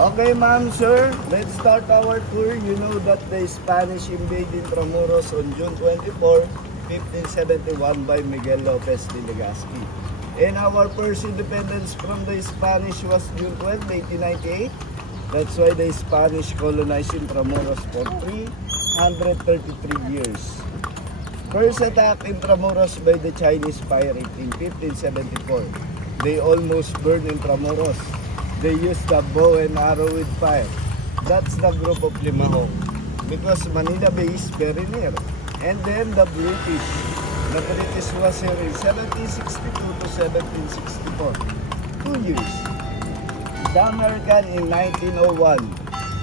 Okay, ma'am, sir, let's start our tour. You know that the Spanish invaded Intramuros on June 24, 1571 by Miguel Lopez de Legazpi. And our first independence from the Spanish was June 12, 1898. That's why the Spanish colonized Intramuros for 333 years. First attack Intramuros by the Chinese pirate in 1574. They almost burned Intramuros. They used the bow and arrow with fire. That's the group of Limahong. Because Manila Bay is very near. And then the British. The British was here in 1762 to 1764. 2 years. The American in 1901.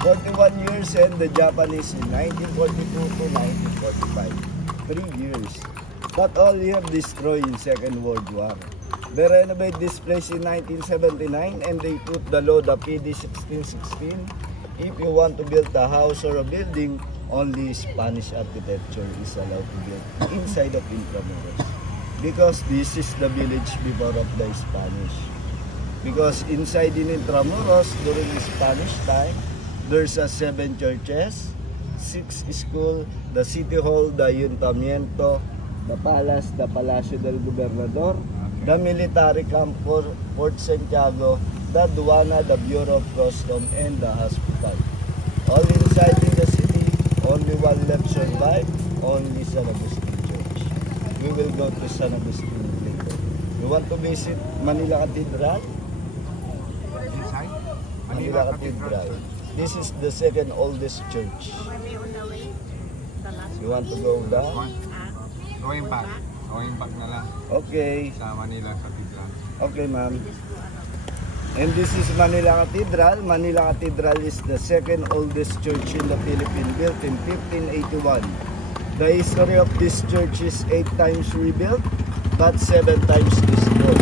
41 years, and the Japanese in 1942 to 1945. 3 years. But all here destroyed in Second World War. They renovated this place in 1979 and they put the law, the PD 1616. If you want to build a house or a building, only Spanish architecture is allowed to build inside of Intramuros. Because this is the village before of the Spanish. Because inside in Intramuros, during the Spanish time, there's a 7 churches, 6 schools, the city hall, the ayuntamiento, the palace, the Palacio del Gobernador, the military camp for Fort Santiago, the Aduana, the Bureau of Custom, and the hospital. All inside in the city, only one left survive, only San Agustin Church. We will go to San Agustin later. You want to visit Manila Cathedral? Inside? Manila Cathedral. This is the second oldest church. You want to go down? Going back. Going back na lang Okay. sa Manila Cathedral. Okay, ma'am. And this is Manila Cathedral. Manila Cathedral is the second oldest church in the Philippines, built in 1581. The history of this church is 8 times rebuilt, but 7 times destroyed.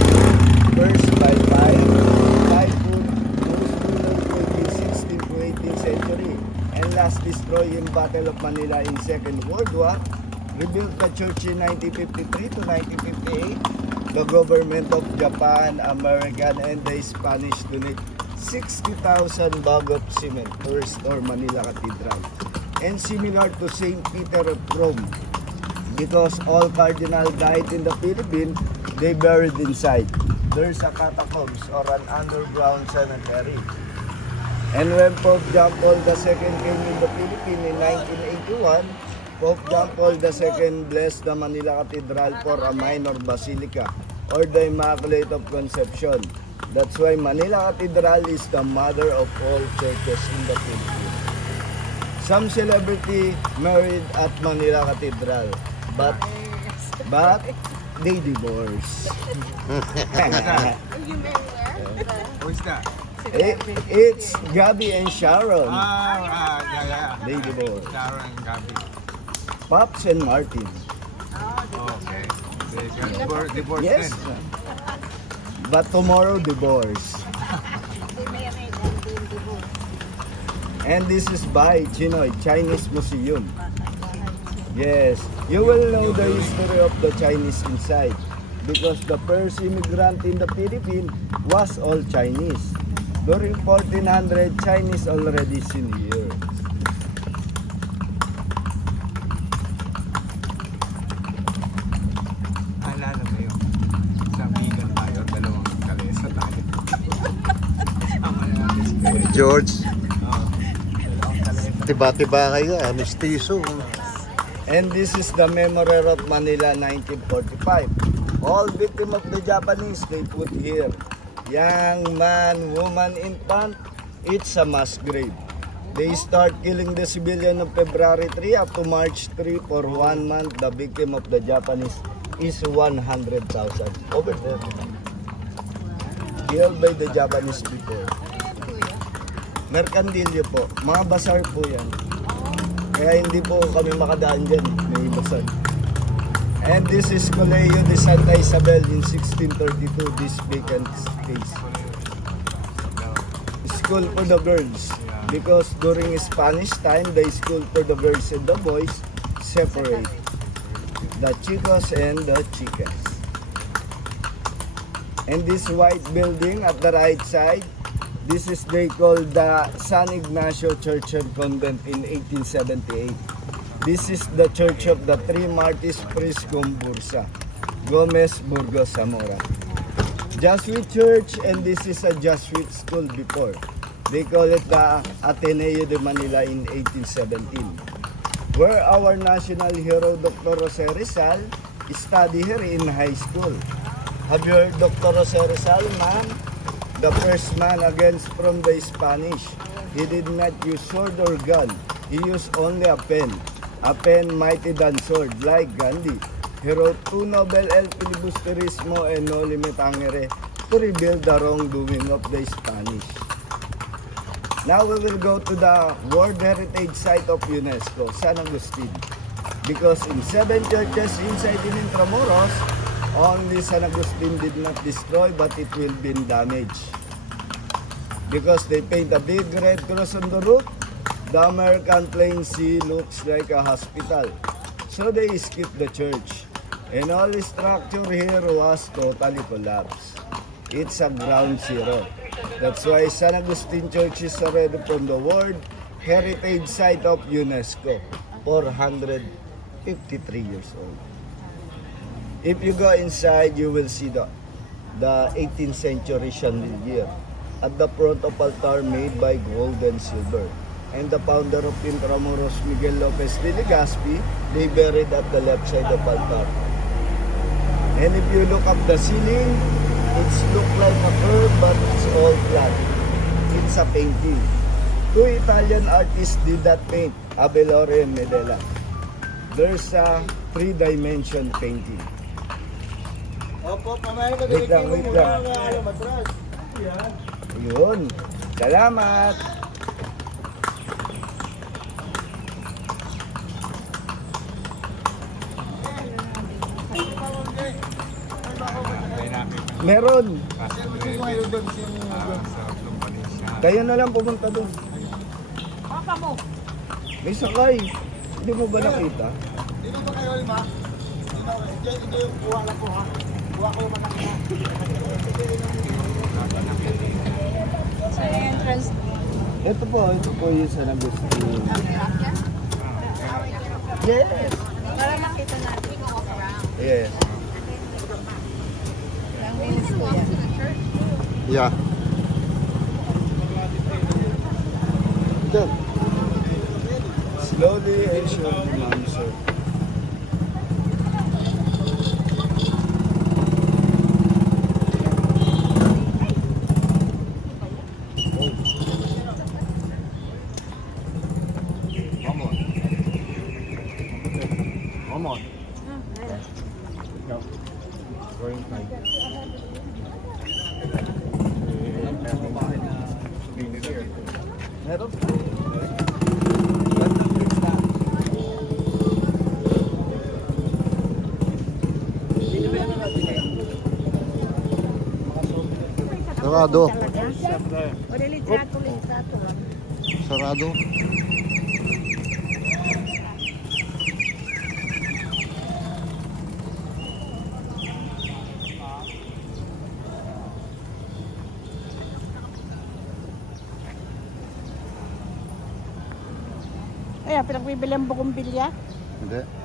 First by typhoon, most 16th to 18th century, and last destroyed in Battle of Manila in Second World War. Rebuilt the church in 1953 to 1958. The government of Japan, American, and the Spanish donate 60,000 bag of cement to restore Manila Cathedral. And similar to St. Peter of Rome, because all cardinal died in the Philippines, they buried inside. There's a catacombs or an underground cemetery. And when Pope John Paul II came in the Philippines in 1981, Pope John Paul II blessed the Manila Cathedral for a minor basilica or the Immaculate of Conception. That's why Manila Cathedral is the mother of all churches in the Philippines. Some celebrity married at Manila Cathedral, but they divorced. Who's that? It's Gabby and Sharon. Yeah. They divorced. Sharon and Gabby. Pops and Martin. Okay. They got divorced Yes. then. But tomorrow, divorce. And this is by Chinoy, Chinese Museum. Yes, you will know the history of the Chinese inside. Because the first immigrant in the Philippines was all Chinese. During 1400, Chinese already seen here. Alala mo yun. Sa vegan tayo, dalawang kalesa tayo. Sama natin si George, dalawang kalesa. tiba-tiba kayo, mestizo. And this is the Memorial of Manila 1945. All victims of the Japanese, they put here. Young man, woman, infant, it's a mass grave. They start killing the civilian of February 3 up to March 3 for 1 month. The victim of the Japanese is 100,000. Over there. Killed by the Japanese before. Mercandillo po. Mga bazaar po yan. Kaya hindi po kami makadaan dyan. May bazaar. And this is Colegio de Santa Isabel in 1632, this vacant space. School for the girls. Because during Spanish time, the school for the girls and the boys separate. The chicos and the chicas. And this white building at the right side, This is they call the San Ignacio Church and Convent in 1878. This is the Church of the Three Martyrs Priscum Bursa, Gomez, Burgos, Zamora. Jesuit Church, and this is a Jesuit school before. They call it the Ateneo de Manila in 1817. Where our national hero, Dr. Jose Rizal, studied here in high school. Have you heard Dr. Jose Rizal, man? The first man against from the Spanish. He did not use sword or gun. He used only a pen mighty than sword, like Gandhi. He wrote 2 Nobel El Filibusterismo and Noli Me Tangere to rebuild the wrongdoing of the Spanish. Now we will go to the World Heritage Site of UNESCO, San Agustin. Because in 7 churches inside in Intramuros, only San Agustin did not destroy, but it will be damaged. Because they paint a big red cross on the roof, the American Plain Sea looks like a hospital. So they skipped the church. And all the structure here was totally collapsed. It's a ground zero. That's why San Agustin Church is already from the World Heritage Site of UNESCO, 453 years old. If you go inside, you will see the 18th century chandelier at the front of altar made by gold and silver. And the founder of Intramuros, Miguel Lopez de Legazpi, they buried at the left side of altar. And if you look up the ceiling, it's look like a curve, but it's all flat. It's a painting. 2 Italian artists did that paint, Abelore and Medela. There's a 3-dimension painting. Opo, mamaya Wait lang, wait lang. matras. Yun. Salamat. Tayo namin. Meron. Pastor Sino David. kayo doon? Sino Sa Lumpanisya. Kayo na lang pumunta doon. Papa mo. May sakay. Hindi mo ba nakita? Dito ba kayo, lima? Hindi, kuha lang po ha. Kuha ko yung matakina. Sa entrance. Ito po yung San Agustin. Yes. Para makita natin. Yes. Ilang minutes po yan. Yeah. Diyan. Slowly and surely, ma'am, sir. Come on. Come on. Go. Going time. Meron. Sarado. O, litrato. Sarado. Ay, pinagbibili ang bugong bilya. Hindi.